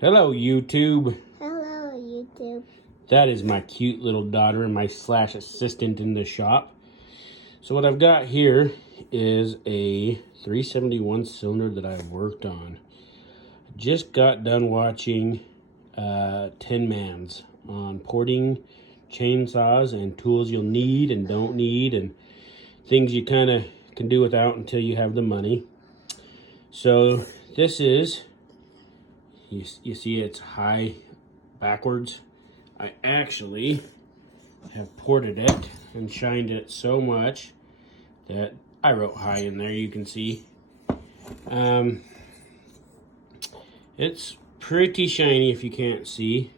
Hello, YouTube. Hello, YouTube. That is my cute little daughter and my slash assistant in the shop. So what I've got here is a 371 cylinder that I've worked on. Just got done watching Tin Mans on porting chainsaws and tools you'll need and don't need and things you kind of can do without until you have the money. So this is, you see it's high backwards. I actually have ported it and shined it so much that I wrote high in there, you can see. It's pretty shiny if you can't see.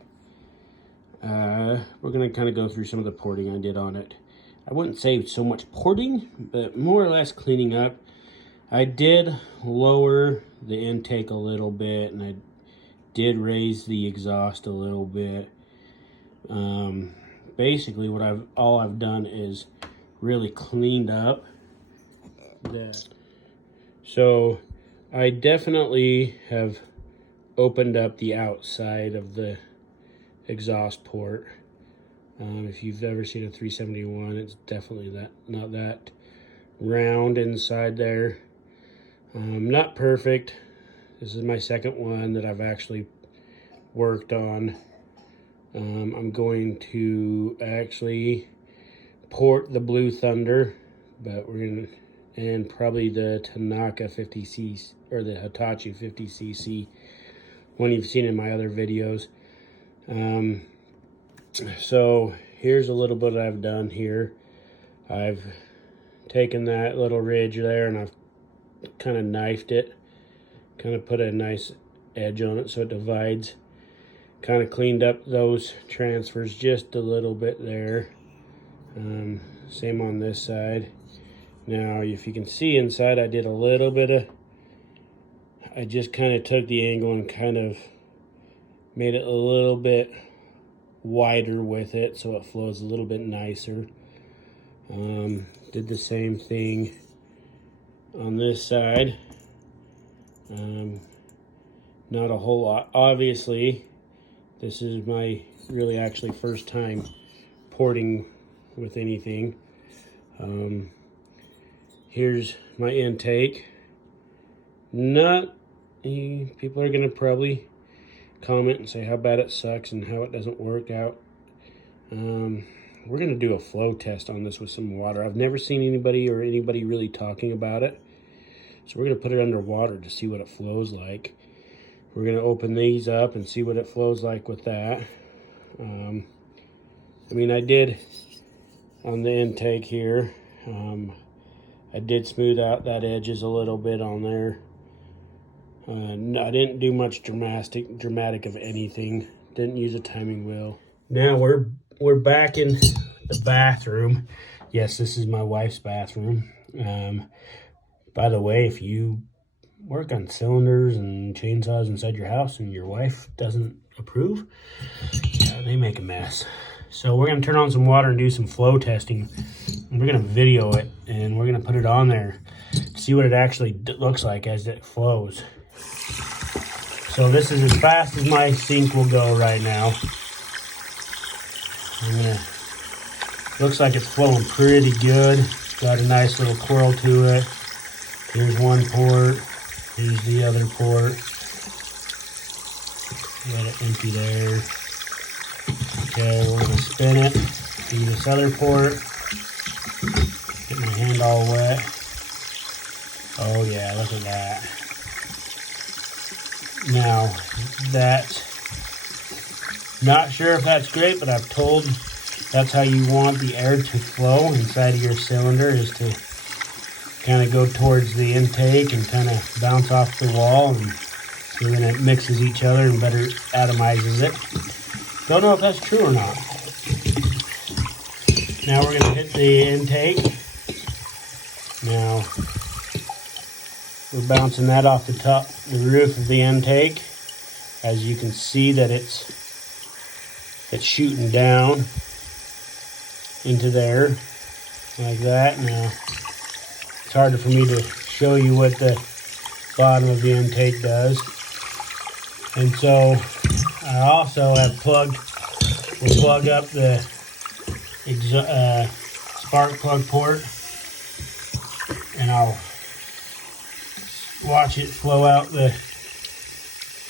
We're gonna kind of go through some of the porting I did on it. I wouldn't say so much porting, but more or less cleaning up. I did lower the intake a little bit, and I did raise the exhaust a little bit. Basically all I've done is really cleaned up that. So I definitely have opened up the outside of the exhaust port. If you've ever seen a 371, it's definitely not that round inside there. Not perfect. This is my second one that I've actually worked on. I'm going to actually port the Blue Thunder, but we're gonna, and probably the Tanaka 50cc or the Hitachi 50cc, one you've seen in my other videos. So here's a little bit I've done here. I've taken that little ridge there and I've kind of knifed it, kind of put a nice edge on it so it divides. Kind of cleaned up those transfers just a little bit there. Same on this side. Now, if you can see inside, I did a little bit of, I just kind of took the angle and kind of made it a little bit wider with it so it flows a little bit nicer. Did the same thing on this side. Not a whole lot. Obviously, this is my really actually first time porting with anything. Here's my intake. People are gonna probably comment and say how bad it sucks and how it doesn't work out. We're gonna do a flow test on this with some water. I've never seen anybody really talking about it. So we're gonna put it underwater to see what it flows like. We're gonna open these up and see what it flows like with that. I mean, I did on the intake here, I did smooth out that edges a little bit on there. I didn't do much dramatic of anything. Didn't use a timing wheel. Now we're back in the bathroom. Yes, this is my wife's bathroom. By the way, if you work on cylinders and chainsaws inside your house and your wife doesn't approve, yeah, they make a mess. So we're gonna turn on some water and do some flow testing. And we're gonna video it and we're gonna put it on there to see what it actually looks like as it flows. So this is as fast as my sink will go right now. Looks like it's flowing pretty good. Got a nice little curl to it. Here's one port. Here's the other port. Got it empty there. Okay, we're gonna spin it. Do this other port. Get my hand all wet. Oh yeah, look at that. Now, not sure if that's great, but I've told that's how you want the air to flow inside of your cylinder, is to kind of go towards the intake and kind of bounce off the wall, and so then it mixes each other and better atomizes it. Don't know if that's true or not. Now we're going to hit the intake. Now we're bouncing that off the roof of the intake. As you can see that it's shooting down into there like that. Now it's harder for me to show you what the bottom of the intake does. And so I also have plug up the spark plug port, and I'll watch it flow out the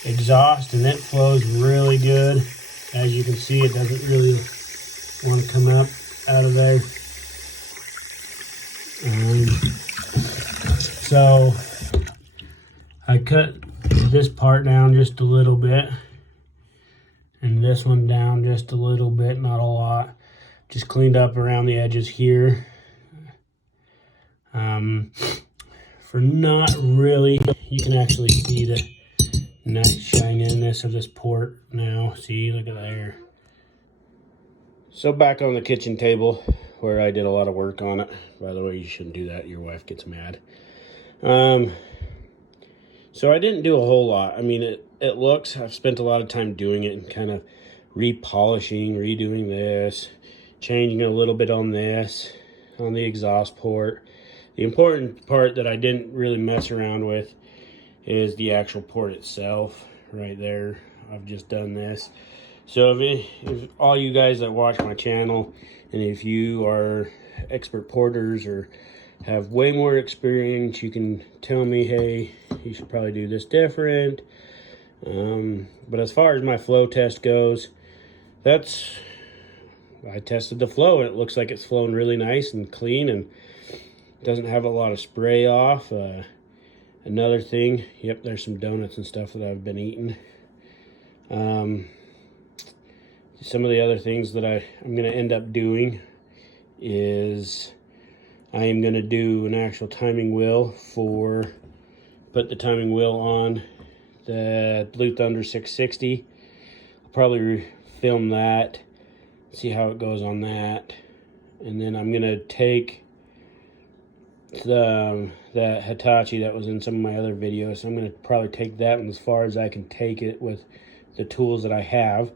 exhaust, and it flows really good. As you can see, it doesn't really want to come up out of there. So I cut this part down just a little bit, and this one down just a little bit, not a lot. Just cleaned up around the edges here. For not really, you can actually see the nice shininess of this port now. See, look at there. So back on the kitchen table where I did a lot of work on it. By the way, you shouldn't do that. Your wife gets mad. So I didn't do a whole lot. I mean, it looks, I've spent a lot of time doing it and kind of repolishing, redoing this, changing a little bit on this, on the exhaust port. The important part that I didn't really mess around with is the actual port itself right there. I've just done this. So if all you guys that watch my channel, and if you are expert porters or have way more experience, you can tell me, hey, you should probably do this different. But as far as my flow test goes, I tested the flow, and it looks like it's flowing really nice and clean and doesn't have a lot of spray off. Another thing, yep, there's some donuts and stuff that I've been eating. Some of the other things that I'm going to end up doing is I am going to do an actual timing wheel put the timing wheel on the Blue Thunder 660. I'll probably film that, see how it goes on that. And then I'm going to take the Hitachi that was in some of my other videos. I'm going to probably take that one as far as I can take it with the tools that I have.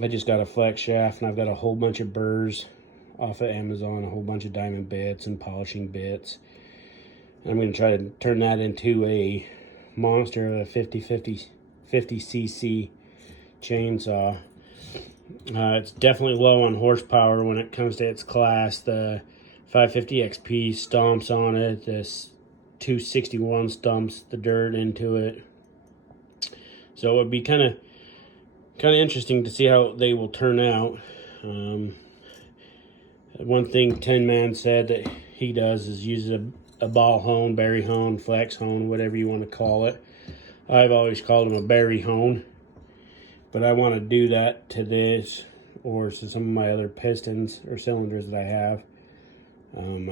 I just got a flex shaft, and I've got a whole bunch of burrs off of Amazon, a whole bunch of diamond bits and polishing bits. I'm going to try to turn that into a monster, a 50cc chainsaw. It's definitely low on horsepower when it comes to its class. The 550 XP stomps on it. This 261 stomps the dirt into it. So it would be kind of interesting to see how they will turn out. One thing Tin Man said that he does is use a ball hone, berry hone, flex hone, whatever you want to call it. I've always called them a berry hone, but I want to do that to this or to some of my other pistons or cylinders that I have.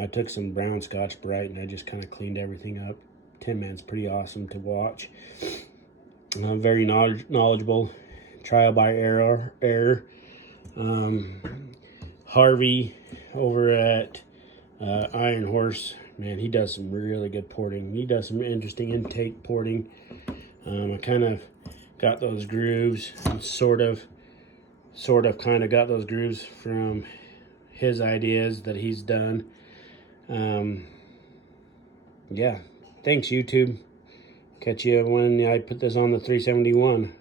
I took some brown Scotch-Brite and I just kind of cleaned everything up. Tin Man's pretty awesome to watch. Very knowledgeable. Trial by error. Harvey over at Iron Horse, man, he does some really good porting. He does some interesting intake porting. I kind of got those grooves, and sort of kind of got those grooves from his ideas that he's done. Yeah, thanks YouTube. Catch you when I put this on the 371.